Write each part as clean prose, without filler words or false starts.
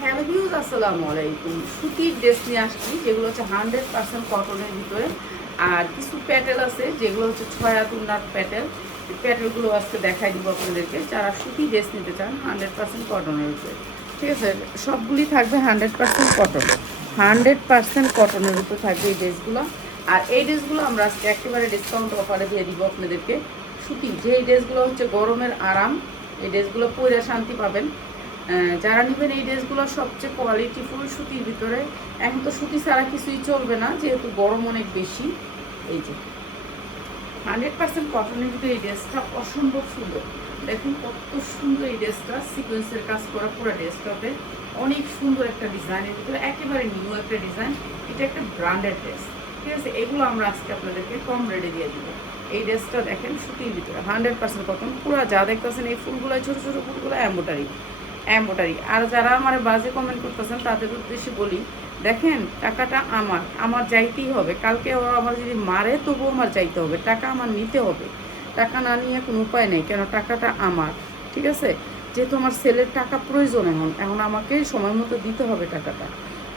Hello views, আসসালামু আলাইকুম। সুতির ড্রেস নিয়ে আসছি, যেগুলো হচ্ছে 100% কটনের ভিতরে। আর কিছু প্যাটেল আছে যেগুলো হচ্ছে 6 হাত উন্নার প্যাটেল। এই প্যাটেলগুলো আজকে দেখাই দিব আপনাদেরকে, যারা সুতি ড্রেস নিতে চান 100% কটনের উপরে। ঠিক আছে, সবগুলি থাকবে 100% কটন। 100% কটনের উপরে থাকবে এই ড্রেসগুলো। আর এই ড্রেসগুলো আমরা আজকে একেবারে ডিসকাউন্ট অফারে দিয়ে দিব আপনাদেরকে। সুতি যে এই ড্রেসগুলো হচ্ছে গরমের আরাম, এই ড্রেসগুলো পরে শান্তি পাবেন। যারা নেবেন এই ড্রেসগুলো সবচেয়ে কোয়ালিটিফুল সুতির ভিতরে। এখন তো সুতি ছাড়া কিছুই চলবে না, যেহেতু গরম অনেক বেশি। এই যে 100% কটনের ভিতরে এই ড্রেসটা অসম্ভব সুন্দর। দেখুন কত সুন্দর এই ড্রেসটা, সিকোয়েন্সের কাজ করা পুরো ড্রেসটাতে। অনেক সুন্দর একটা ডিজাইনের ভিতরে, একেবারে নিউ একটা ডিজাইন। এটা একটা ব্র্যান্ডেড ড্রেস। ঠিক আছে, এগুলো আমরা আজকে আপনাদেরকে কম রেটে দিয়ে দিব। এই ড্রেসটা দেখেন সুতির ভিতরে 100% কটন। পুরো যা দেখতেছেন এই ফুলগুলো, ছোটো ছোটো ফুলগুলো এম্বোটারি। আর যারা আমার বাজে কমেন্ট করতেছেন তাদের উদ্দেশ্যে বলি, দেখেন টাকাটা আমার যাইতেই হবে। কালকে ওরা আমার যদি মারে তবুও আমার যাইতে হবে, টাকা আমার নিতে হবে। টাকা না নিয়ে কোনো উপায় নেই, কেন টাকাটা আমার। ঠিক আছে, যেহেতু আমার ছেলের টাকা প্রয়োজন, এখন আমাকে সময় মতো দিতে হবে টাকাটা।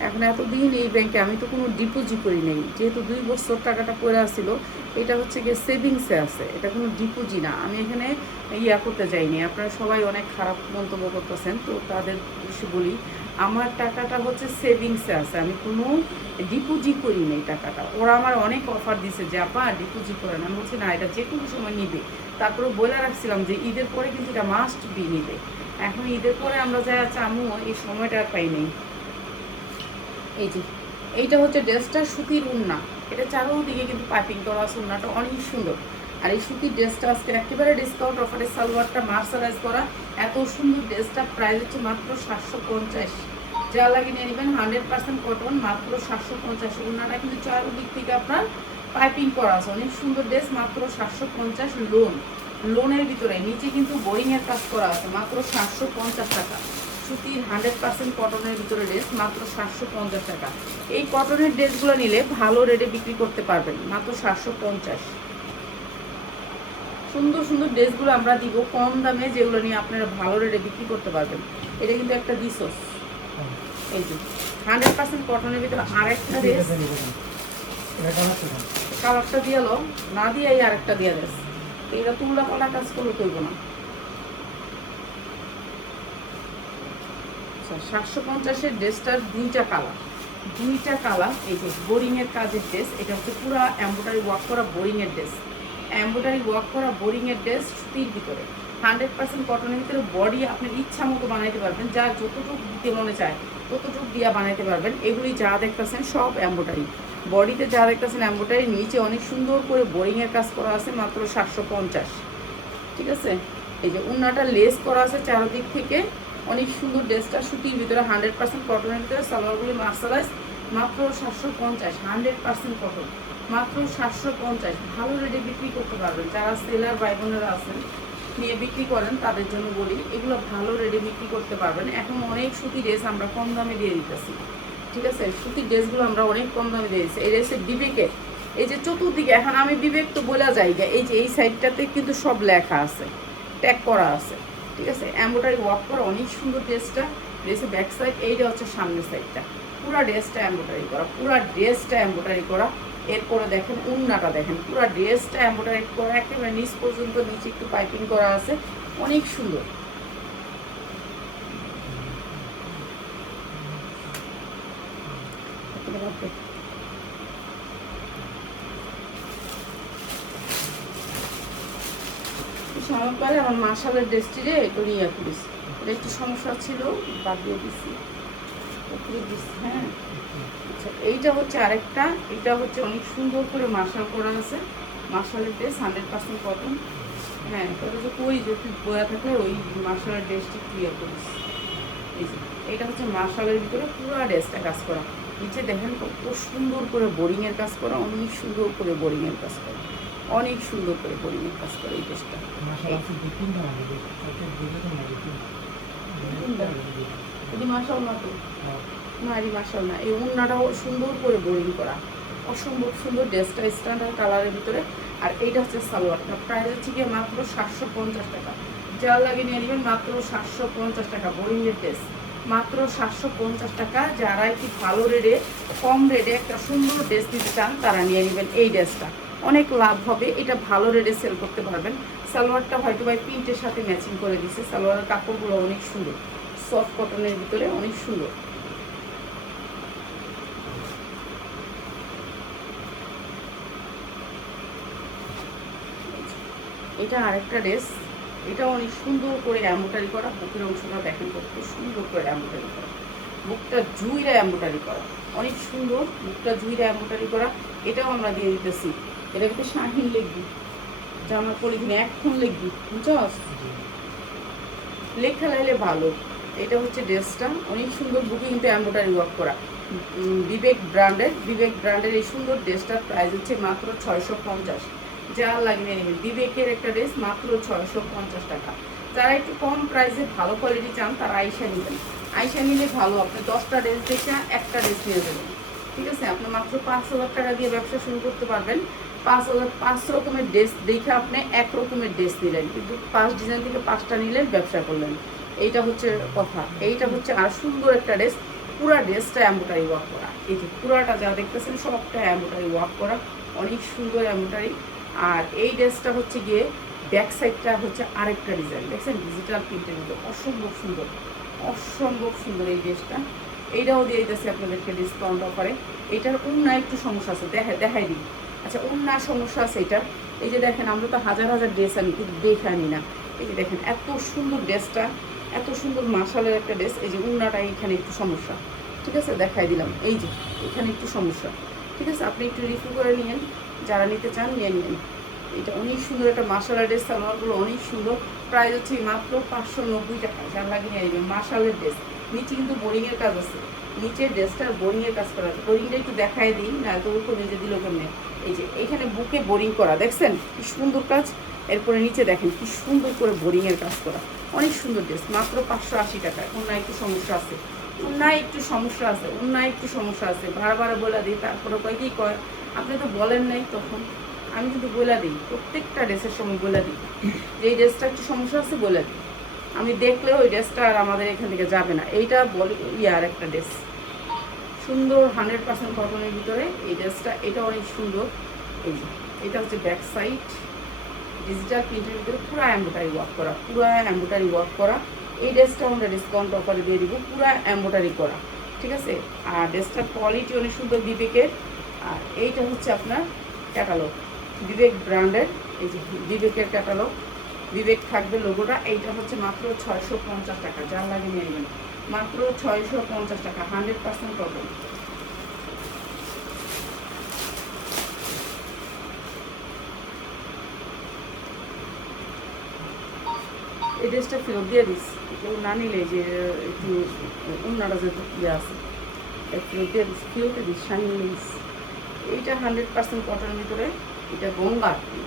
এখন এতদিন এই ব্যাংকে আমি তো কোনো ডিপোজিট করি নেই, যেহেতু 2 বছর টাকাটা পড়ে আসছিল। এটা হচ্ছে গিয়ে সেভিংসে আছে, এটা কোনো ডিপোজিট না। আমি এখানে করতে যাইনি। আপনারা সবাই অনেক খারাপ মন্তব্য করতেছেন, তো তাদের বেশি বলি, আমার টাকাটা হচ্ছে সেভিংসে আছে, আমি কোনো ডিপোজিট করি নেই টাকাটা। ওরা আমার অনেক অফার দিছে যে আপা ডিপোজিট করেন, আমি বলছি না, এটা যে কোনো সময় নিবে। তারপরে বলে রাখছিলাম যে ঈদের পরে কিন্তু এটা মাস্ট বি নিবে। এখন ঈদের পরে আমরা যা চামু এই সময়টা আর পাই নেই। এই যে এইটা হচ্ছে ড্রেসটা, সুতির উন্না। এটা চারোদিকে কিন্তু পাইপিং করা আছে, উন্নাটা অনেক সুন্দর। আর এই সুতির ড্রেসটা আজকে একেবারে ডিসকাউন্ট অফারে, সালোয়ারটা মার্সারাইজ করা। এত সুন্দর ড্রেসটা প্রাইস হচ্ছে মাত্র 750। যা লাগে নিয়ে নেবেন, 100% কটন, মাত্র 750। উন্নাটা কিন্তু চারোদিক থেকে আপনার পাইপিং করা আছে, অনেক সুন্দর ড্রেস, মাত্র 750। লোনের ভিতরে নিচে কিন্তু বোরিংয়ের কাজ করা আছে, মাত্র 750 টাকা। সুতির 100% কটনের ভিতরে ড্রেস, মাত্র 750 টাকা। এই কটনের ড্রেসগুলো নিলে ভালো রেটে বিক্রি করতে পারবেন, মাত্র 750। সুন্দর সুন্দর ড্রেসগুলো আমরা দিব কম দামে, যেগুলো নিয়ে আপনারা ভালো রেটে বিক্রি করতে পারবেন। এটা কিন্তু একটা দিসস। এই যে 100% কটনের ভিতরে আরেকটা ড্রেস, কালারটা দিয়ে লো, না দিয়ে এই আরেকটা দিয়ে ড্রেস। এটা তুলনা পাল্টা কাজ করলে করবো না। 750-এর ড্রেসটার দুইটা কালার। এই যে বোরিংয়ের কাজের ড্রেস, এটা হচ্ছে পুরো এমব্রয়ডারি ওয়ার্ক করা বোরিংয়ের ড্রেস। সুতির ভিতরে 100% কটনের ভিতরে। বডি আপনার ইচ্ছা মতো বানাইতে পারবেন, যার যতটুকু দিতে মনে চায় ততটুকু দিয়া বানাইতে পারবেন। এগুলি যা দেখতেছেন সব এমব্রয়ডারি। বডিতে যা দেখতেছেন এমব্রয়ডারি, নিচে অনেক সুন্দর করে বোরিংয়ের কাজ করা আছে, মাত্র 750। ঠিক আছে, এই যে উন্নাটা লেস করা আছে চারদিক থেকে, অনেক সুন্দর ড্রেসটা সুতির ভিতরে 100% কটনের ভিতরে। সালোয়ারগুলি মার্সারাইজ, মাত্র 750। 100% কটন, মাত্র 750। ভালো রেটে বিক্রি করতে পারবেন। যারা সেলার ভাই বোনেরা আছেন, নিয়ে বিক্রি করেন, তাদের জন্য বলি এগুলো ভালো রেটে বিক্রি করতে পারবেন। এখন অনেক সুতি ড্রেস আমরা কম দামে দিয়ে দিতেছি। ঠিক আছে, সুতির ড্রেসগুলো আমরা অনেক কম দামে দিয়ে দিচ্ছি। এই ড্রেসের বিবেকের এই যে চতুর্দিকে, এখন আমি বিবেক তো বলা যায় যে এই যে এই সাইডটাতে কিন্তু সব লেখা আছে, ট্যাগ করা আছে। ঠিক আছে, এমব্রয়ডারি ওয়ার্ক করা অনেক সুন্দর ড্রেসটা। ড্রেসের ব্যাক সাইড, এইটা হচ্ছে সামনের সাইডটা, পুরো ড্রেসটা এমব্রয়ডারি করা। এরপরে দেখেন উন্নাটা, দেখেন পুরো ড্রেসটা এমব্রয়ডারি করা, একেবারে নিচ পর্যন্ত, নিচে একটু পাইপিং করা আছে, অনেক সুন্দর। সময় পরে আমার মার্শালের ড্রেসটি রে একটু নিয়ে করিস, এটা একটু সমস্যা ছিল, বাদ দিয়ে দিচ্ছি। হ্যাঁ, আচ্ছা, এইটা হচ্ছে আরেকটা। এটা হচ্ছে অনেক সুন্দর করে মার্শাল করা আছে, মার্শালের ড্রেস 100% কটন। হ্যাঁ, তবে যে কই যে তুই বয়া থাকলে ওই মার্শালের ড্রেসটি ক্লিয়ার করিস। এই যে এইটা হচ্ছে মার্শালের ভিতরে পুরো ড্রেসটা কাজ করা। নিচে দেখেন কত সুন্দর করে বোরিংয়ের কাজ করা, অনেক সুন্দর করে বোরিংয়ের কাজ করা, অনেক সুন্দর করে বোরিংয়ের কাজ করা এই ড্রেসটা। মার্শাল না তো, না এই মার্শাল না, এই উন্নাটাও সুন্দর করে বোরিং করা। অসম্ভব সুন্দর ড্রেসটা, স্ট্যান্ডার্ড কালারের ভিতরে। আর এইটা হচ্ছে সালোয়ারটা, প্রাইস হচ্ছে গিয়ে মাত্র 750 টাকা। যার লাগে নিয়ে নেবেন মাত্র 750 টাকা। বোরিংয়ের ড্রেস মাত্র 750 টাকা। যারা একটু ভালো রেটে, কম রেটে একটা সুন্দর ড্রেস নিতে চান তারা নিয়ে নেবেন এই ড্রেসটা, অনেক লাভ হবে। এটা ভালো রেটে সেল করতে পারবেন। সালোয়ারটা হয়তো ভাই প্রিন্টের সাথে ম্যাচিং করে দিছে। সালোয়ারের কাপড়গুলো অনেক সুন্দর, সফট কটনের ভিতরে অনেক সুন্দর। এটা আরেকটা ড্রেস, এটা অনেক সুন্দর করে এমব্রয়ডারি করা। বুকের অংশটা দেখেন কত সুন্দর করে এমব্রয়ডারি করা, বুকটা জুইরা এমব্রয়ডারি করা, অনেক সুন্দর। বুকটা জুইরা এমব্রয়ডারি করা, এটাও আমরা দিয়ে দিতেছি। এটা কিন্তু শাহিন লিখবি, জামা পরে কিনে এখন লিখবি, বুঝছস? লেখা লাইলে ভালো। এটা হচ্ছে ড্রেসটা, অনেক সুন্দর। বুকে কিন্তু এমব্রয়ডারি ওয়ার্ক করা, বিবেক ব্র্যান্ডের এই সুন্দর ড্রেসটার প্রাইস হচ্ছে মাত্র 650। যা লাগিয়ে নেবেন। বিবেকের একটা ড্রেস মাত্র 650 টাকা। যারা একটু কম প্রাইসে ভালো কোয়ালিটি চান তারা আইসা নেবেন। আইসা নিলে ভালো, আপনি 10টা ড্রেস দেখে একটা ড্রেস নিয়ে যাবেন, ঠিক আছে? আপনি মাত্র 5,000 টাকা দিয়ে ব্যবসা শুরু করতে পারবেন। 5 রকমের ড্রেস দেখে আপনি এক রকমের ড্রেস নিলেন, কিন্তু 5 ডিজাইন থেকে 5টা নিলেন, ব্যবসা করলেন। এইটা হচ্ছে কথা। এইটা হচ্ছে আর সুন্দর একটা ড্রেস, পুরা ড্রেসটা এমব্রয়ডারি ওয়ার্ক করা। এই যে পুরাটা যা দেখতেছেন সবটা এমব্রয়ডারি ওয়ার্ক করা, অনেক সুন্দর এমব্রয়ডারি। আর এই ড্রেসটা হচ্ছে গিয়ে ব্যাক সাইডটা হচ্ছে আরেকটা ডিজাইন, দেখছেন? ডিজিটাল প্রিন্টের মধ্যে অসম্ভব সুন্দর, অসম্ভব সুন্দর এই ড্রেসটা। এইটাও দিয়ে দিতেছি আপনাদেরকে ডিসকাউন্ট অফারে। এইটার উন্না একটু সমস্যা আছে, দেখাই দিই। আচ্ছা, উন্না সমস্যা আছে এটার। এই যে দেখেন, আমরা তো হাজার হাজার ড্রেস আনি কিন্তু দেখে আনি না। এই যে দেখেন এত সুন্দর ড্রেসটা, এত সুন্দর মার্শালের একটা ড্রেস। এই যে উন্নাটা এখানে একটু সমস্যা, ঠিক আছে? দেখাই দিলাম। এই যে এখানে একটু সমস্যা, ঠিক আছে? আপনি একটু রিভিউ করে নিয়েন, যারা নিতে চান নিয়ে নিন। এটা অনেক সুন্দর একটা মার্শালের ড্রেস, সালোয়ারগুলো অনেক সুন্দর। প্রাইস হচ্ছে মাত্র 590 টাকা। যার লাগে নিয়ে নেবেন। মার্শালের ড্রেস, নিচে কিন্তু বোরিংয়ের কাজ আছে, নিচের ড্রেসটার বোরিংয়ের কাজ করা আছে। বোরিংটা একটু দেখাই দিই, না তো উপর নিচে দিল কেমনে। এই যে এইখানে বুকে বোরিং করা, দেখছেন কি সুন্দর কাজ। এরপরে নিচে দেখেন কি সুন্দর করে বোরিংয়ের কাজ করা, অনেক সুন্দর ড্রেস। মাত্র 580 টাকা। অন্যায় একটু সমস্যা আছে, অন্যায় একটু সমস্যা আছে, অন্যায় একটু সমস্যা আছে। বারবার বলে দিই, তারপরে কয় কি কয়, আপনি তো বলেন নাই তখন। আমি কিন্তু বলে দিই, প্রত্যেকটা ড্রেসের সময় বলে দিই যে এই ড্রেসটা একটু সমস্যা আছে, বলে দিই। আমি দেখলে ওই ড্রেসটা আর আমাদের এখান থেকে যাবে না। এইটা বলে আর একটা ড্রেস সুন্দর 100% কটনের ভিতরে এই ড্রেসটা, এটা অনেক সুন্দর। এই যে এটা হচ্ছে ব্যাক সাইড, ডিজিটাল প্রিন্টের ভিতরে পুরো এমব্রয়ডারি ওয়ার্ক করা, পুরো এমব্রয়ডারি ওয়ার্ক করা। এই ড্রেসটা আমরা ডিসকাউন্ট অফারে দিয়ে দিব, পুরো এমব্রয়ডারি করা, ঠিক আছে? আর ড্রেসটার কোয়ালিটি অনেক সুন্দর বিবেকের। আর এইটা হচ্ছে আপনার ক্যাটালগ, বিবেক ব্র্যান্ডের। এই যে বিবেকের ক্যাটালগ, বিবেক থাকবে লোগোটা। এইটা হচ্ছে মাত্র 650 টাকা। যার লাগে নিয়ে নেবেন, মাত্র 650 টাকা, 100% কটন। এই ড্রেসটা ফেরত দিয়ে দিস, কেউ না নিলে যে একটু অন্যরা যে ইয়ে আছে, ফেরত দিয়ে দিস, ফেরতে দিস, শাইন দিস। এইটা 100% কটনের ভিতরে। এটা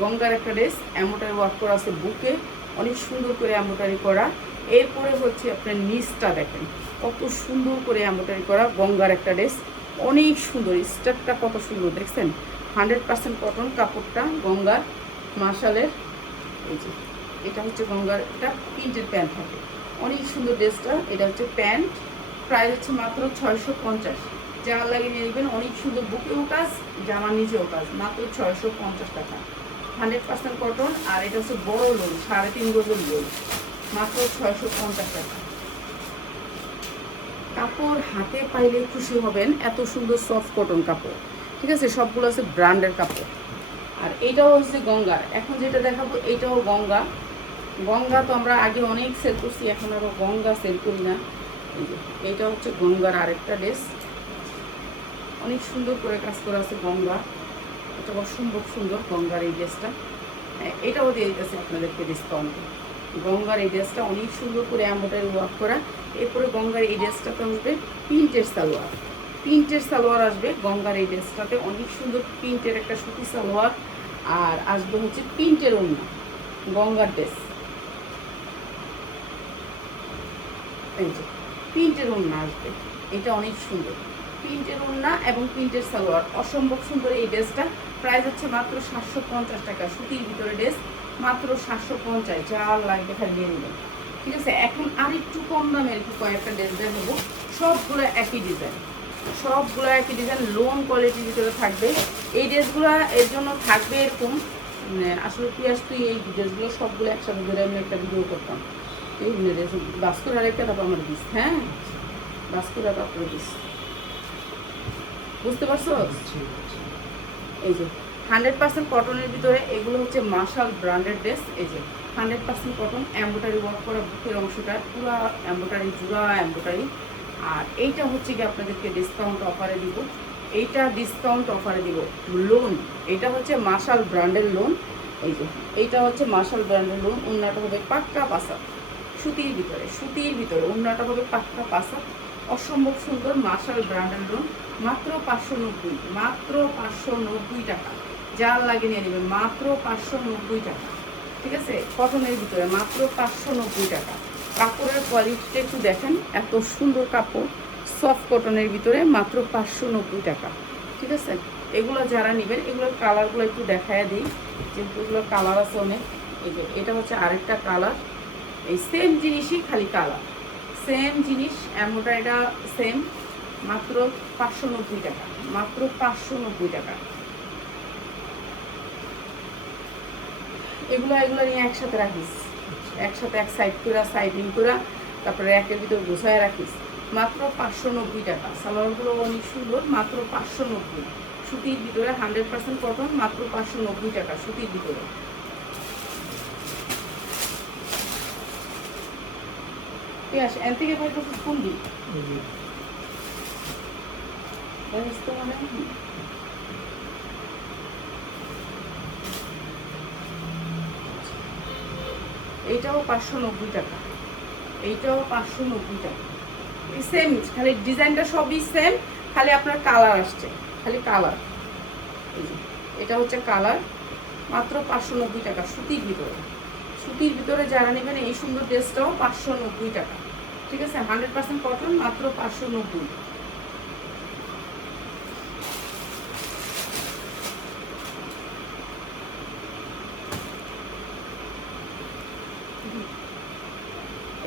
গঙ্গার একটা ড্রেস, এমব্রয়ডারি ওয়ার্ক করা আছে বুকে, অনেক সুন্দর করে এমব্রয়ডারি করা। এরপরে হচ্ছে আপনার নিচটা দেখেন কত সুন্দর করে এমব্রয়ডারি করা, গঙ্গার একটা ড্রেস, অনেক সুন্দর। স্টারটা কত সুন্দর দেখছেন, 100% কটন কাপড়টা, গঙ্গার মার্শালের। এই যে এটা হচ্ছে গঙ্গার, এটা প্রিন্টের প্যান্ট থাকে, অনেক সুন্দর ড্রেসটা। এটা হচ্ছে প্যান্ট, প্রাইস হচ্ছে মাত্র 650। জামা লাগিয়ে নিয়ে নেবেন, অনেক সুন্দর। বুকেও কাজ, জামার নিচেও কাজ, মাত্র 650 টাকা, 100% কটন। আর এটা হচ্ছে বড় লোন, 3.5 গজের লোন, মাত্র 650 টাকা। কাপড় হাতে পাইলে খুশি হবেন, এত সুন্দর সফট কটন কাপড়, ঠিক আছে? সবগুলো আছে ব্র্যান্ডের কাপড়। আর এইটাও হচ্ছে গঙ্গার, এখন যেটা দেখাবো এইটাও গঙ্গা। গঙ্গা তো আমরা আগে অনেক সেল করছি, এখন আরও গঙ্গা সেল করি না। এই যে এইটা হচ্ছে গঙ্গার আরেকটা ড্রেস, অনেক সুন্দর করে কাজ করা আছে গঙ্গা। এটা অসম্ভব সুন্দর গঙ্গার এই ড্রেসটা। এটাও দিয়ে দিতেছে আপনাদেরকে ডিসকাউন্টে। গঙ্গার এই ড্রেসটা অনেক সুন্দর করে এমব্রয়ডারি ওয়ার্ক করা। এরপরে গঙ্গার এই ড্রেসটাতে আসবে প্রিন্টের সালোয়ার, প্রিন্টের সালোয়ার আসবে গঙ্গার এই ড্রেসটাতে, অনেক সুন্দর প্রিন্টের একটা সুতি সালোয়ার। আর আসবে হচ্ছে প্রিন্টের ওড়না, গঙ্গার ড্রেস। এই যে প্রিন্টের ওড়না আসবে, এটা অনেক সুন্দর, প্রিন্টের ওড়না এবং প্রিন্টের সালোয়ার, অসম্ভব সুন্দর এই ড্রেসটা। প্রাইস হচ্ছে মাত্র 750 টাকা, সুতির ভিতরে ড্রেস মাত্র 750, যা লাগবে খালি নিয়ে নেবেন। ঠিক আছে, এখন আর একটু কম দামের কয়েকটা ড্রেস দেখাবো, সবগুলো একই ডিজাইন, সবগুলো একই ডিজাইন, লোন কোয়ালিটির ভিতরে থাকবে। এই ড্রেসগুলো এর জন্য থাকবে এরকম, আসলে পিয়াস তুই এই ড্রেসগুলো সবগুলো একসাথে ধরে আমি একটা ভিডিও করতাম। এই ড্রেস বাস্কুর আর একটা তারপর আমার দিস, হ্যাঁ বাস্কুর আর তারপরে দিস, বুঝতে পারছো? এই যে 100% কটনের ভিতরে এগুলো হচ্ছে মার্শাল ব্র্যান্ডেড ড্রেস। এই যে 100% কটন, এমব্রয়ডারি ওয়ার্ক করা বুকের অংশটা পুরো এমব্রয়ডারি, জুড়া এমব্রয়ডারি। আর এইটা হচ্ছে কি আপনাদেরকে ডিসকাউন্ট অফারে দিব, এইটা ডিসকাউন্ট অফারে দিব লোন। এটা হচ্ছে মার্শাল ব্র্যান্ডের লোন। এই যে এইটা হচ্ছে মার্শাল ব্র্যান্ডের লোন, ওড়নাটা হবে পাক্কা পাসা, সুতির ভিতরে, সুতির ভিতরে ওড়নাটা হবে পাক্কা পাসা, অসম্ভব সুন্দর মার্শাল ব্র্যান্ডের লোন, মাত্র 590, মাত্র 590 টাকা, যার লাগে নিয়ে নেবেন মাত্র 590 টাকা। ঠিক আছে, কটনের ভিতরে মাত্র 590 টাকা। কাপড়ের কোয়ালিটিটা একটু দেখেন, এত সুন্দর কাপড়, সফট কটনের ভিতরে মাত্র 590 টাকা। ঠিক আছে, এগুলো যারা নেবেন এগুলোর কালারগুলো একটু দেখায় দিই, যেহেতু এগুলোর কালার আছে অনেক। এই যে এটা হচ্ছে আরেকটা কালার, এই সেম জিনিসই খালি কালার, সেম জিনিস, এমব্রয়ডারিটা সেম, মাত্র 590 টাকা, মাত্র 590 টাকা। এগুলো নিয়ে একসাথে রাখিস, একসাথে এক সাইড করে সাইডিং করে তারপরে একের ভিতর গুছায় রাখিস, মাত্র 590 টাকা। সালোয়ারগুলো অনেক সুন্দর, মাত্র 590, সুতির ভিতরে 100% কটন, মাত্র 590 টাকা সুতির ভিতরে। ঠিক আছে, এন থেকে ভাই কিছু ফুল দিই মানে এইটাও 590 টাকা, এইটাও 590 টাকা, সেম, খালি ডিজাইনটা সবই সেম, খালি আপনার কালার আসছে, খালি কালার। এই যে এটা হচ্ছে কালার, মাত্র 590 টাকা সুতির ভিতরে, সুতির ভিতরে যারা নেবেন এই সুন্দর ড্রেসটাও 590 টাকা। ঠিক আছে, 100% কটন, মাত্র 590।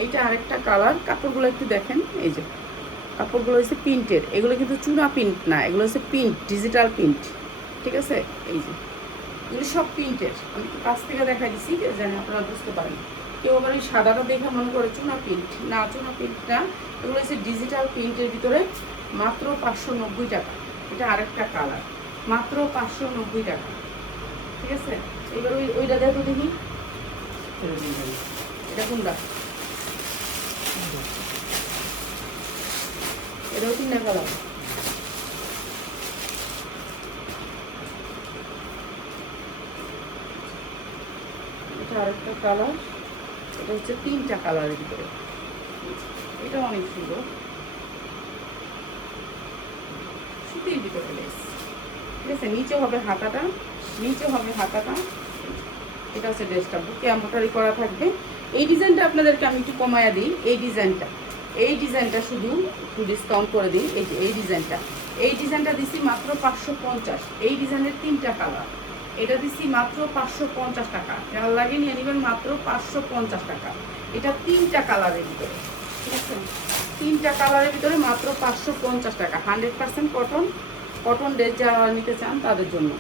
এইটা আরেকটা কালার, কাপড়গুলো একটু দেখেন। এই যে কাপড়গুলো হচ্ছে প্রিন্টের, এগুলো কিন্তু চুনা প্রিন্ট না, এগুলো হচ্ছে প্রিন্ট, ডিজিটাল প্রিন্ট। ঠিক আছে, এই যে এগুলো সব প্রিন্টের, আমি কাছ থেকে দেখা দিচ্ছি যেন আপনারা বুঝতে পারেন। কেউ আবার ওই সাদাটা দেখে মনে করে চুনা প্রিন্ট, না চুনা প্রিন্ট না, এগুলো হচ্ছে ডিজিটাল প্রিন্টের ভিতরে, মাত্র 590 টাকা। এটা আরেকটা কালার, মাত্র 590 টাকা। ঠিক আছে, এবার ওইটা দেখো দেখি, এটা কোনটা, এটাও 3টা কালার। এটা আরেকটা কালার, এটা হচ্ছে 3টা কালারের ভিতরে, এটা অনেক সুন্দর, সুতির ভিতরে লেস। ঠিক আছে, নিচে হবে হাতাটা, নিচে হবে হাতাটা। এটা হচ্ছে ড্রেসটা, বুকে এমব্রয়ডারি করা থাকবে। এই ডিজাইনটা আপনাদেরকে আমি একটু কমায়া দিই, এই ডিজাইনটা, এই ডিজাইনটা শুধু একটু ডিসকাউন্ট করে দিই। এই যে এই ডিজাইনটা, এই ডিজাইনটা দিছি মাত্র 550, এই ডিজাইনের 3টা কালার, এটা দিছি মাত্র 550 টাকা, যার লাগে নিয়ে নেবেন মাত্র 550 টাকা। এটা 3টা কালারের ভিতরে, ঠিক আছে, 3টা কালারের ভিতরে মাত্র 550 টাকা। 100% কটন, কটন ড্রেস যারা নিতে চান তাদের জন্য।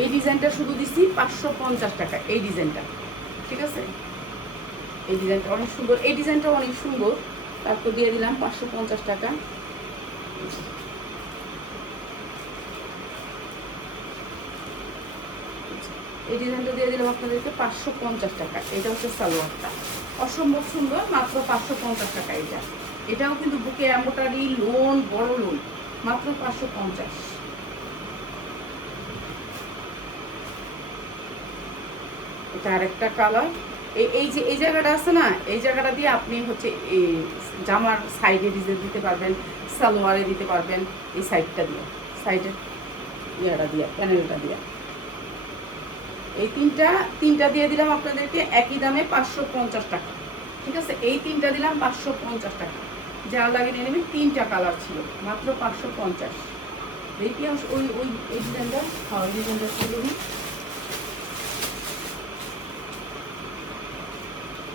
এই ডিজাইনটা শুধু দিছি 550 টাকা, এই ডিজাইনটা। ঠিক আছে, এই ডিজাইনটা অনেক সুন্দর, এই ডিজাইনটা অনেক সুন্দর, তারপর দিয়ে দিলাম 550 টাকা। এই ডিজাইনটা দিয়ে দিলাম আপনাদেরকে 550 টাকা। এটা হচ্ছে সালোয়ারটা, অসম্ভব সুন্দর, মাত্র 550 টাকা। এটাও কিন্তু বুকে এমব্রয়ডারি, লোন, বড় লোন, মাত্র 550। এটা আরেকটা কালার, এই যে এই জায়গাটা আছে না, এই জায়গাটা দিয়ে আপনি হচ্ছে এই জামার সাইডে ডিজাইন দিতে পারবেন, সালোয়ারে দিতে পারবেন, এই সাইডটা দিয়ে, সাইডের ইয়াটা দিয়ে, প্যানেলটা দিয়ে। এই তিনটা দিয়ে দিলাম আপনাদেরকে একই দামে 550 টাকা। ঠিক আছে, এই 3টা দিলাম 550 টাকা। যারা লাগে নিয়ে নেবেন। 3টা কালার ছিল, মাত্র 550। দেখি ওই ওই এই ডিজাইনটা, হ্যাঁ ওই ডিজাইনটা ছিল,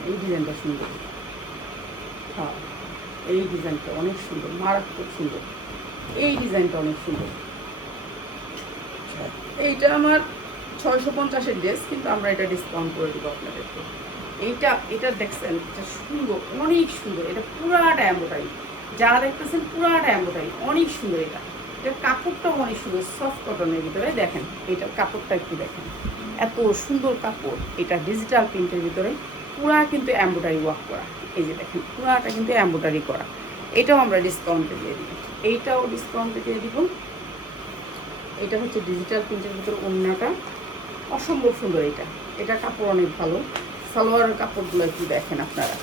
এই ডিজাইনটা সুন্দর। হ্যাঁ এই ডিজাইনটা অনেক সুন্দর, মারাত্মক সুন্দর। এই ডিজাইনটা অনেক সুন্দর। এইটা আমার 650-এর ড্রেস, কিন্তু আমরা এটা ডিসকাউন্ট করে দেবো আপনাদেরকে। এটা দেখছেন, এটা সুন্দর, অনেক সুন্দর। এটা পুরাটা এমব্রয়ডারি, যারা দেখতেছেন পুরাটা এমব্রয়ডারি, অনেক সুন্দর। এটার কাপড়টাও অনেক সুন্দর, সফট কটনের ভিতরে। দেখেন এটার কাপড়টা একটু দেখেন, এত সুন্দর কাপড়। এটা ডিজিটাল প্রিন্টের ভিতরে পুরা কিন্তু এমব্রয়ডারি ওয়ার্ক করা। এই যে দেখেন পুরাটা কিন্তু এমব্রয়ডারি করা। এটাও আমরা ডিসকাউন্টে দিয়ে দিব, এইটাও ডিসকাউন্টে দিয়ে দিব। এটা হচ্ছে ডিজিটাল প্রিন্টের ভিতরে, ওড়নাটা অসম্ভব সুন্দর। এটা কাপড় অনেক ভালো। সালোয়ারের কাপড়গুলো একটু দেখেন আপনারা,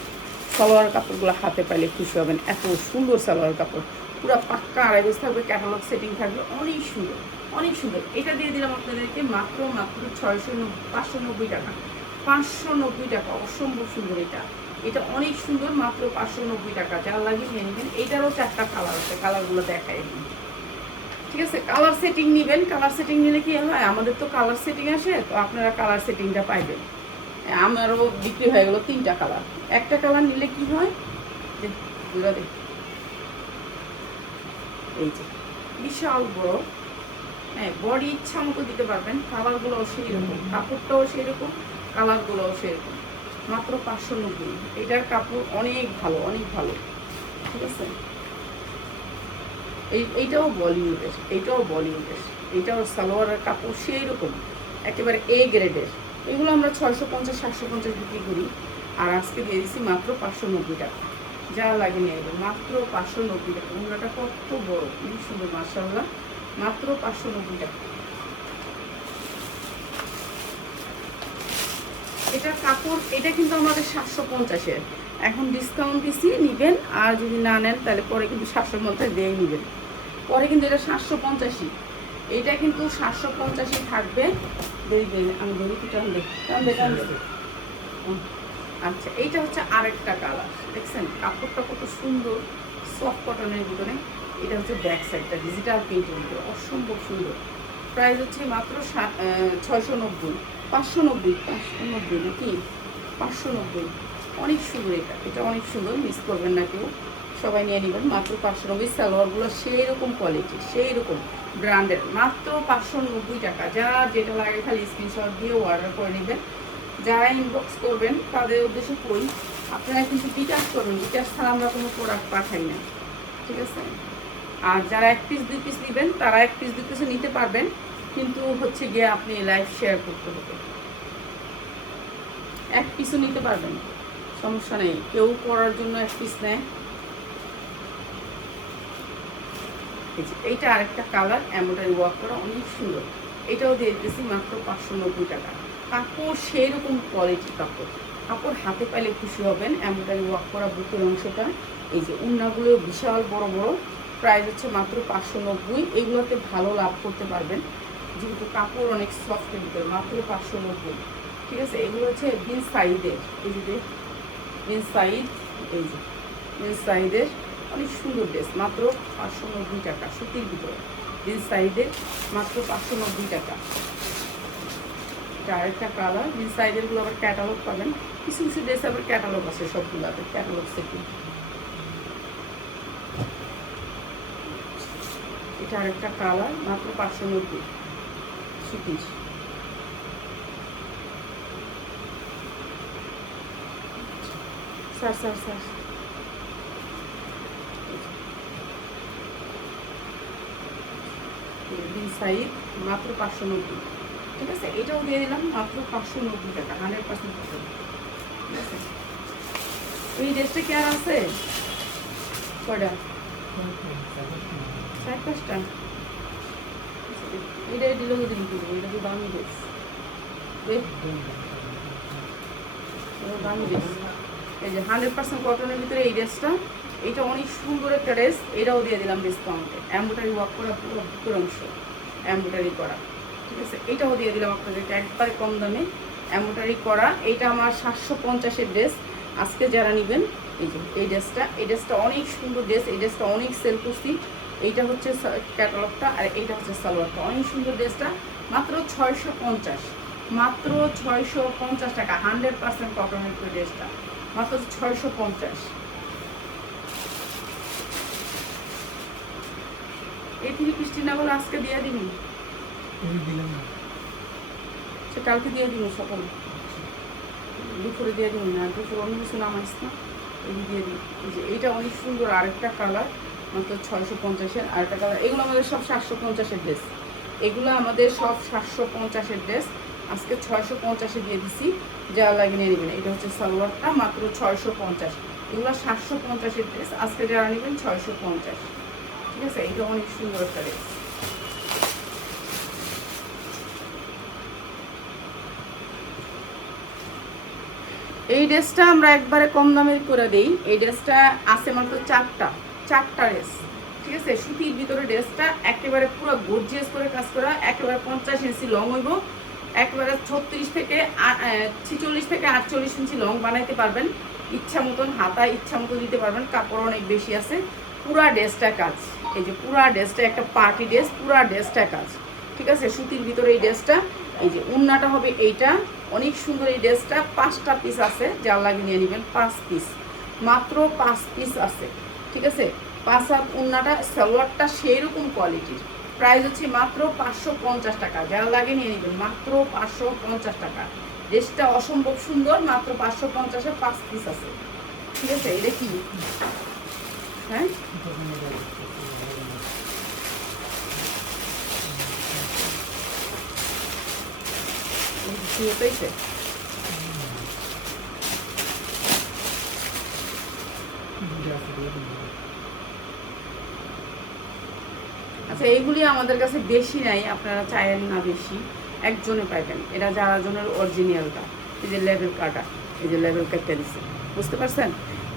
সালোয়ার কাপড়গুলো হাতে পাইলে খুশি হবেন, এত সুন্দর সালোয়ার কাপড়। পুরো পাক্কা আড়াই গজ থাকবে, ক্যাটালগ সেটিং থাকবে, অনেক সুন্দর, অনেক সুন্দর। এটা দিয়ে দিলাম আপনাদেরকে মাত্র 590 টাকা। 590 টাকা, অসম্ভব সুন্দর। এটা অনেক সুন্দর, মাত্র 590 টাকা। যারা লাগিয়ে নিয়ে নেবেন। এইটারও 4টা কালার আছে, কালারগুলো দেখাই। ঠিক আছে, কালার সেটিং নেবেন। কালার সেটিং নিলে কি হয়, আমাদের তো কালার সেটিং আসে, তো আপনারা কালার সেটিংটা পাইবেন। আমারও বিক্রি হয়ে গেল 3টা কালার। একটা কালার নিলে কি হয়, এই যে বিশাল বড়, হ্যাঁ বডি ইচ্ছা মতো দিতে পারবেন। কালারগুলোও সেই রকম, কাপড়টাও সেই রকম, কালারগুলোও সেই রকম। মাত্র 590। এটার কাপড় অনেক ভালো, অনেক ভালো। ঠিক আছে, এইটাও বলিউডের, এইটাও সালোয়ারের কাপড় সেই রকম, একেবারে এ গ্রেডের। এগুলো আমরা 650-750 বিক্রি করি, আর আজকে দিয়ে দিচ্ছি মাত্র 590 টাকা। যারা লাগে নিয়ে নেবেন, মাত্র 590 টাকা। ওগুলোটা কত বড়, খুবই সুন্দর, মাশাআল্লাহ। মাত্র 590 টাকা। এটার কাপড়, এটা কিন্তু আমাদের 750-এর, এখন ডিসকাউন্ট দিচ্ছি, নিবেন। আর যদি না নেন তাহলে পরে কিন্তু 750 দিয়েই নেবেন। পরে কিন্তু এটা 750, এটা কিন্তু 750 থাকবে। আমি ধরি কি টানবে। আচ্ছা, এইটা হচ্ছে আরেকটা কালার। দেখছেন কাপড়টা কত সুন্দর, সফট কটনের ভিতরে। এটা হচ্ছে ব্যাক সাইডটা ডিজিটাল প্রিন্টের ভিতরে, অসম্ভব সুন্দর। প্রাইস হচ্ছে মাত্র 690, 590 নাকি 590। অনেক সুন্দর। এটা অনেক সুন্দর, মিস করবেন না কেউ, সবাই নিয়ে নেবেন। মাত্র 590। সালোয়ারগুলো সেই রকম কোয়ালিটি, সেই রকম ব্র্যান্ডের, মাত্র 590 টাকা। যারা যেটা লাগে খালি স্ক্রিনশট দিয়ে অর্ডার করে নেবেন। যারা ইনবক্স করবেন তাদের উদ্দেশ্যে কই, আপনারা কিন্তু বিকাশ করবেন, বিকাশ ছাড়া আমরা কোনো প্রোডাক্ট পাঠাই না। ঠিক আছে, আর যারা 1 পিস 2 পিস নেবেন তারা 1 পিস 2 পিসে নিতে পারবেন, কিন্তু হচ্ছে গিয়ে আপনি লাইভ শেয়ার করতে হবে। 1 পিসও নিতে পারবেন, সমস্যা নেই। কেউ পরার জন্য 1 পিস নেয়। এইটা আরেকটা কালার, এমব্রয়ডারি ওয়ার্ক করা, অনেক সুন্দর। এটাও দিয়ে দিতেছি মাত্র 590 টাকা। কাপড় সেই রকম কোয়ালিটি কাপড় হাতে পাইলে খুশি হবেন। এমব্রয়ডারি ওয়ার্ক করা বুকের অংশটা, এই যে উন্নাগুলো বিশাল বড় বড়। প্রাইস হচ্ছে মাত্র 590। এগুলোতে ভালো লাভ করতে পারবেন, যেহেতু কাপড় অনেক সফটের ভিতরে। মাত্র 590। ঠিক আছে, এগুলো হচ্ছে বিন সাইডের, এই যে বিন সাইড, এই যে বিন সাইডের অনেক সুন্দর ড্রেস, মাত্র 590 টাকা। সুতির ভিতরে বিন সাইডের, মাত্র 590 টাকা। আরেকটা কালার, বিন সাইডেরগুলো আবার ক্যাটালগ পাবেন। কিছু কিছু ড্রেস আবার ক্যাটালগ আছে, সবগুলোতে ক্যাটালগ সেটিং। এটা আরেকটা কালার, মাত্র 590 সুতির। স্যার বিন সাইড, মাত্র 590। ঠিক আছে, এটাও দিয়ে দিলাম মাত্র 590 টাকা, 100% ঠিক আছে। এই ড্রেসটা কি আর আছে? কয়টা? 4-5টা। এটা দিল দিন করবো, এটা তো দামি ড্রেস, দামি ড্রেস। এই যে 100% কটনের ভিতরে এই ড্রেসটা, এটা অনেক সুন্দর একটা ড্রেস। এটাও দিয়ে দিলাম ডিসকাউন্টে। এমব্রয়ডারি ওয়ার্ক করা, পুরো বুকের অংশ এমব্রয়ডারি করা। ঠিক আছে, এটাও দিয়ে দিলাম আপনাদেরকে একবারে কম দামে, এমব্রয়ডারি করা। এইটা আমার 750-এর ড্রেস। আজকে যারা নেবেন এই ড্রেসটা অনেক সুন্দর ড্রেস। এই ড্রেসটা অনেক সেল করছি। এইটা হচ্ছে ক্যাটালগটা, আর এইটা হচ্ছে সালোয়ারটা। অনেক সুন্দর ড্রেসটা, মাত্র 650, মাত্র 650 টাকা। 100% কটনের ড্রেসটা মাত্র 650। এই 3 পিস টিনাগুলো আজকে দিয়ে দিবি, সে কালকে দিয়ে দিব, সকালে দুপুরে দিয়ে দিব না, দুপুর অন্য কিছু নামাইস না, এই দিয়ে দিই। এই যে এইটা অনেক সুন্দর আরেকটা কালার, মাত্র 650-এর আরেকটা কালার। এগুলো আমাদের সব 750-এর ড্রেস, এগুলো আমাদের সব 750-এর ড্রেস। আজকে 650-এ দিয়ে দিছি, যা লাগে নিয়ে নেবেন। এটা হচ্ছে সালোয়ারটা, মাত্র 650। এগুলো 750-এর ড্রেস, আজকে যারা নেবেন 650। ঠিক আছে, এটা অনেক সুন্দর একটা ড্রেস। এই ড্রেসটা আমরা একবারে কম দামে করে দিই। এই ড্রেসটা আছে মাত্র চারটা ড্রেস। ঠিক আছে, সুতির ভিতরে ড্রেসটা একেবারে পুরো গর্জিয়াস করে কাজ করা, একেবারে 50 ইঞ্চি লং হইব, একেবারে 36 থেকে 46 থেকে 48 ইঞ্চি লং বানাইতে পারবেন। ইচ্ছা মতন হাতা ইচ্ছা মতো দিতে পারবেন, কাপড় অনেক বেশি আছে। পুরা ড্রেসটা কাজ, এই যে পুরা ড্রেসটা একটা পার্টি ড্রেস, পুরা ড্রেসটা কাজ। ঠিক আছে, সুতির ভিতরে এই ড্রেসটা। এই যে উন্নাটা হবে এইটা, অনেক সুন্দর এই ড্রেসটা। 5টা পিস আছে, যা লাগে নিয়ে নেবেন। 5 পিস, মাত্র 5 পিস আছে। ঠিক আছে, 5 হাত উন্নাটা, সালোয়ারটা সেই রকম কোয়ালিটির। প্রাইস হচ্ছে মাত্র 550 টাকা, যারা লাগে নিয়ে নেবেন, মাত্র 550 টাকা। ড্রেসটা অসম্ভব সুন্দর, মাত্র 550-এ 5 পিস আছে। ঠিক আছে, এটা কি হ্যাঁ হতেইছে। আচ্ছা, এইগুলি আমাদের কাছে বেশি নাই, আপনারা চাইলেন না বেশি, একজনে পাইবেন। এরা যারা জনের অরিজিনালটা, এই যে লেবেল কাটা, এই যে লেবেল কাটটা দিচ্ছে, বুঝতে পারছেন?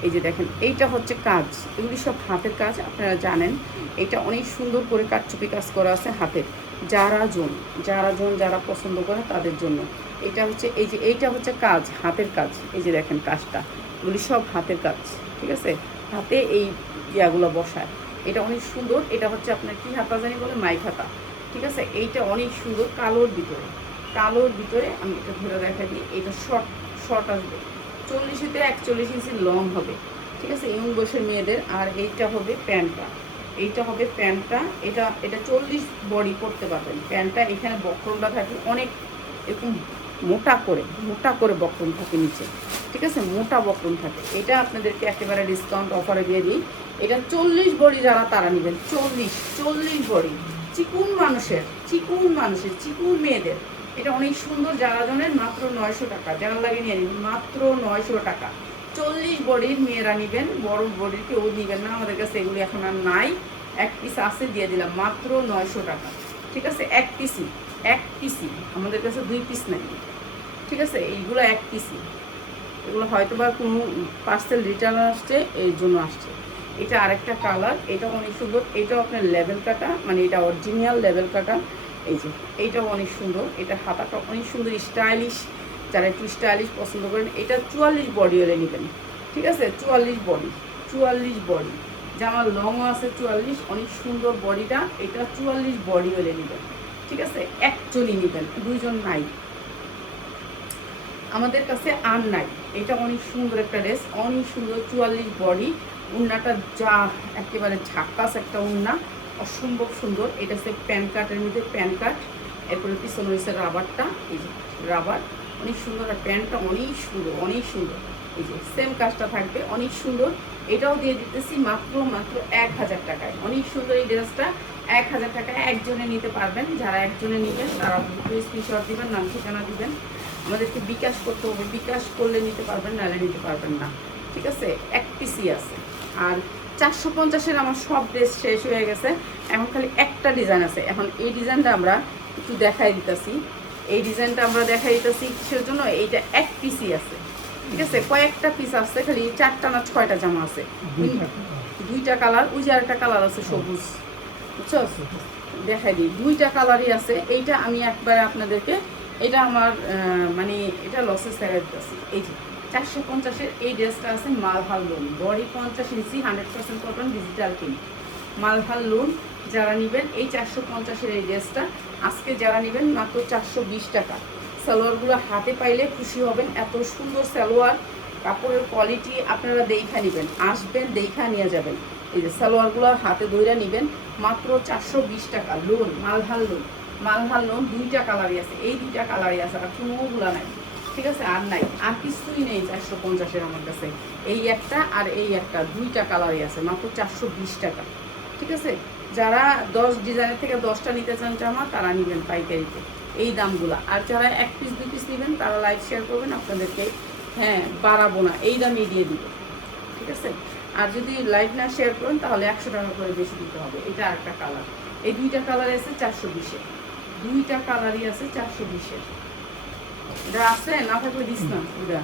এই যে দেখেন, এইটা হচ্ছে কাজ, এগুলি সব হাতের কাজ, আপনারা জানেন। এটা অনেক সুন্দর করে কাটচুপি কাজ করা আছে হাতের। যারা পছন্দ করে তাদের জন্য এটা হচ্ছে। এই যে এইটা হচ্ছে কাজ, হাতের কাজ। এই যে দেখেন কাজটা, এগুলি সব হাতের কাজ। ঠিক আছে, হাতে এই ইয়াগুলো বসায়। এটা অনেক সুন্দর। এটা হচ্ছে আপনার কি হাতা জানি বলে, মাইক হাতা। ঠিক আছে, এইটা অনেক সুন্দর, কালোর ভিতরে আমি এটা ধরে দেখা দিই। এটা শর্ট আসবে, 40 থেকে 41 ইঞ্চি লং হবে। ঠিক আছে, ইয়ং বয়সের মেয়েদের। আর এইটা হবে প্যান্টটা, এটা 40 বডি করতে পারবেন। প্যান্টটা এখানে বক্রমটা থাকে অনেক এরকম মোটা করে বক্রম থাকে নিচে। ঠিক আছে, মোটা বক্রম থাকে। এটা আপনাদেরকে একেবারে ডিসকাউন্ট অফারে দিয়ে দিই। এটা 40 বডি যারা তারা নেবেন, 40 বডি, চিকুন মেয়েদের। এটা অনেক সুন্দর, যারা জনের মাত্র 900 টাকা, যারা লাগে নিয়ে নেবেন, মাত্র 900 টাকা। 40 বডির মেয়েরা নেবেন, বড় বডির কেউ নেবেন না, আমাদের কাছে এগুলি এখন আর নাই। 1 পিস আছে, দিয়ে দিলাম মাত্র 900 টাকা। ঠিক আছে, এক পিসি, আমাদের কাছে 2 পিস নাই। ঠিক আছে, এইগুলো 1 পিসি, এগুলো হয়তো বা কোনো পার্সেল রিটার্ন আসছে, এই জন্য আসছে। এটা আরেকটা কালার, এটা অনেক সুন্দর। এটাও আপনার লেভেল কাটা, মানে এটা অরিজিনাল লেভেল কাটা। এই যে এইটাও অনেক সুন্দর, এটা হাতাটা অনেক সুন্দর, স্টাইলিশ। যারা একটু স্টাইলিশ পছন্দ করেন, এটা 44 বডি হলে নেবেন। ঠিক আছে, 44 বডি, জামার লংও আছে 44, অনেক সুন্দর বডিটা। এটা 44 বডি হলে নেবেন। ঠিক আছে, একজনই নেবেন, 2 জন নাই আমাদের কাছে, আর নাই। এটা অনেক সুন্দর একটা ড্রেস, অনেক সুন্দর, 44 বডি। উন্নাটা যা একেবারে ঝাক্কাস একটা উন্না, অসম্ভব সুন্দর। এটা হচ্ছে প্যান কাটের মধ্যে প্যান কাট, এরপরে পিছনে হচ্ছে রাবারটা, এই যে রাবার, অনেক সুন্দর। আর প্যান্টটা অনেক সুন্দর, এই যে সেম কাজটা থাকবে, অনেক সুন্দর। এটাও দিয়ে দিতেছি মাত্র 1000 টাকায়। অনেক সুন্দর এই ড্রেসটা, 1000 টাকায় একজনে নিতে পারবেন। যারা একজনে নেবেন তারা স্ক্রিনশট দিবেন, নাম ঠিকানা দিবেন, আমাদেরকে বিকাশ করতে হবে। বিকাশ করলে নিতে পারবেন, নাহলে নিতে পারবেন না। ঠিক আছে, 1 পিসই আছে। আর 450-এর আমার সব ড্রেস শেষ হয়ে গেছে, এখন খালি একটা ডিজাইন আছে। এখন এই ডিজাইনটা আমরা একটু দেখাই দিতেছি। কিসের জন্য? এইটা 1 পিসই আছে। ঠিক আছে, কয়েকটা পিস আছে, খালি 4টা না 6টা জামা আছে, 2টা কালার। ওই যে আরেকটা কালার আছে সবুজ, বুঝছো? দেখাই দিই, 2টা কালারই আছে। এইটা আমি একবারে আপনাদেরকে, এটা আমার মানে এটা লসে ছেড়ে দিতেছি। এই যে 450-এর এই ড্রেসটা আছে মালহাল লোন, বডি 50 ইঞ্চি, 100% কটন, ডিজিটাল প্রিন্ট, মালহাল লোন। যারা নেবেন এই 450-এর এই ড্রেসটা আজকে যারা নেবেন মাত্র 420 টাকা। সালোয়ারগুলো হাতে পাইলে খুশি হবেন, এত সুন্দর সালোয়ার, কাপড়ের কোয়ালিটি আপনারা দেখা নেবেন, আসবেন দেখা নিয়ে যাবেন। এই যে সালোয়ারগুলো হাতে ধইরা নেবেন মাত্র 420 টাকা। লোন, মালহাল লোন, মালহাল লোন 2টা কালারই আছে, এই 2টা কালারই আছে, আর কোনোগুলো নাই, ঠিক আছে, আর নাই, আর কিছুই নেই 450-এর আমার কাছে। এই একটা আর এই একটা, 2টা কালারই আছে, মাত্র 420 টাকা, ঠিক আছে। যারা 10 ডিজাইনের থেকে 10টা নিতে চান জামা তারা নেবেন পাইকারিতে এই দামগুলো। আর যারা 1 পিস 2 পিস নেবেন তারা লাইভ শেয়ার করবেন, আপনাদেরকে বাড়াবো না, এই দামই দিয়ে দিব, ঠিক আছে। আর যদি লাইভ না শেয়ার করেন তাহলে 100 টাকা করে বেশি দিতে হবে। এটা আরেকটা কালার, এই 2টা কালার আছে 420-এর, 2টা কালারই আছে 420-এর। এটা আছে, না থাকলে দিস না, এটা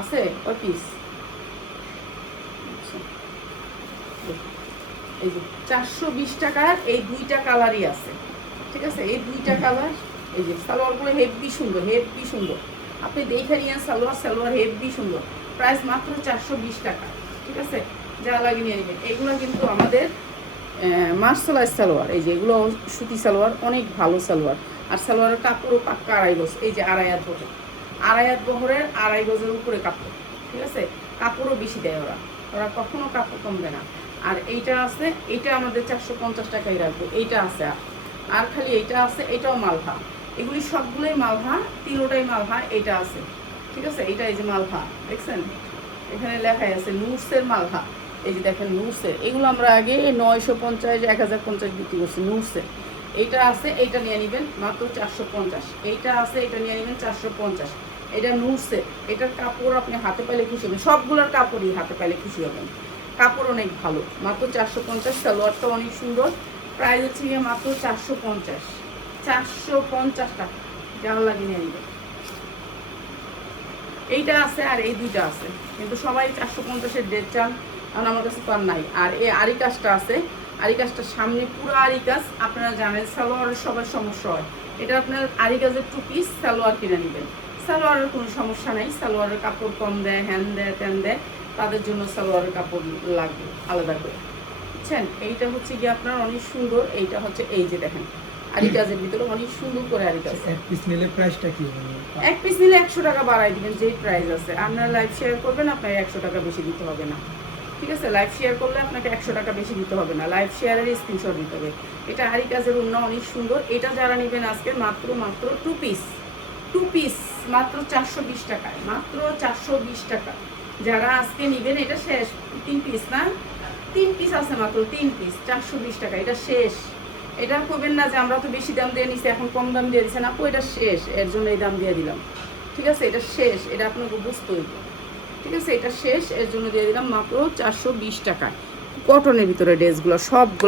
আছে কয় পিস, এই যে 420 টাকার এই 2টা কালারই আছে, ঠিক আছে। এই 2টা কালার, এই যে সালোয়ারগুলো হেভি সুন্দর, হেভি সুন্দর, আপনি দেখে নিয়ে সালোয়ার হেভি সুন্দর, প্রাইস মাত্র 420 টাকা, ঠিক আছে। যা লাগে নিয়ে নেবেন। এগুলো কিন্তু আমাদের মার্শালাইজ সালোয়ার, এই যে এগুলো সুতি সালোয়ার, অনেক ভালো সালোয়ার। আর সালোয়ারের কাপড়ও পাক্কা 2.5 গজ, এই যে 2.5 হাত বহর, 2.5 হাত বহরের 2.5 গজের উপরে কাপড়, ঠিক আছে। কাপড়ও বেশি দেয় ওরা, ওরা কখনো কাপড় কমবে না। আর এইটা আছে, এইটা আমাদের 450 টাকাই রাখবো, এইটা আছে। আর খালি এইটা আছে, এটাও মালহা, এগুলি সবগুলোই মালহা, 3টাই মালহা। এইটা আছে, ঠিক আছে, এইটা এই যে মালহা দেখছেন, এখানে লেখাই আছে নুটসের মালহা, এই যে দেখেন নুটসের। এগুলো আমরা আগে 950 1050 বিক্রি করছি নুটসের। এইটা আছে, এইটা নিয়ে নেবেন মাত্র 450। এইটা আছে, এটা নিয়ে নেবেন 450। এটা নুটসের, এটার কাপড় আপনি হাতে পাইলে খুশি হবেন, সবগুলোর কাপড়ই হাতে পাইলে খুশি হবেন, কাপড় অনেক ভালো, মাত্র 450। সালোয়ারটা অনেক সুন্দর, প্রাইস হচ্ছে গিয়ে মাত্র 450, 450 টাকা, যাওয়ার লাগে নিয়ে নেবেন। এইটা আছে আর এই 2টা আছে, কিন্তু সবাই 450-এর ড্রেস চান, কারণ আমার কাছে তো আর নাই। আর এই আরি কাজটা আছে, আরি কাজটা সামনে পুরো আরি কাজ, আপনারা জানেন সালোয়ারের সবার সমস্যা হয়, এটা আপনার আরি কাজের 2 পিস সালোয়ার কিনে নেবেন, সালোয়ারের কোনো সমস্যা নাই। সালোয়ারের কাপড় কম দেয়, হ্যান দেয়, ট্যান দেয়, তাদের জন্য সালোয়ারের কাপড় লাগবে আলাদা করে, বুঝছেন। এইটা হচ্ছে গিয়ে আপনার অনেক সুন্দর, এইটা হচ্ছে এই যে দেখেন আরি কাজের ভিতরে অনেক সুন্দর করে আরি কাজ। এক পিস নিলে প্রাইসটা কি হবে? এক পিস নিলে 100 টাকা বাড়াই দিবেন, যেই প্রাইস আছে। আপনারা লাইভ শেয়ার করবেন, আপনাকে 100 টাকা বেশি দিতে হবে না, ঠিক আছে। লাইভ শেয়ার করলে আপনাকে 100 টাকা বেশি দিতে হবে না, লাইভ শেয়ারের স্ক্রিনশট দিতে হবে। এটা আরি কাজের ওড়না অনেক সুন্দর। এটা যারা নেবেন আজকে মাত্র 2 পিস, 2 পিস মাত্র 420 টাকায়, মাত্র 420 টাকা। যারা আজকে নেবেন, এটা শেষ, 3 পিস না, 3 পিস আছে মাত্র, 3 পিস 420 টাকা, এটা শেষ। এটা করবেন না যে আমরা তো বেশি দাম দিয়ে নিছি এখন কম দাম দিয়ে দিচ্ছেন, আপু এটা শেষ, এর জন্য এই দাম দিয়ে দিলাম, ঠিক আছে। এটা শেষ, এটা আপনাকে বুঝতে হইবে, ঠিক আছে। এটা শেষ, এর জন্য দিয়ে দিলাম মাত্র 420 টাকা। কটনের ভিতরে ড্রেসগুলো সবগুলো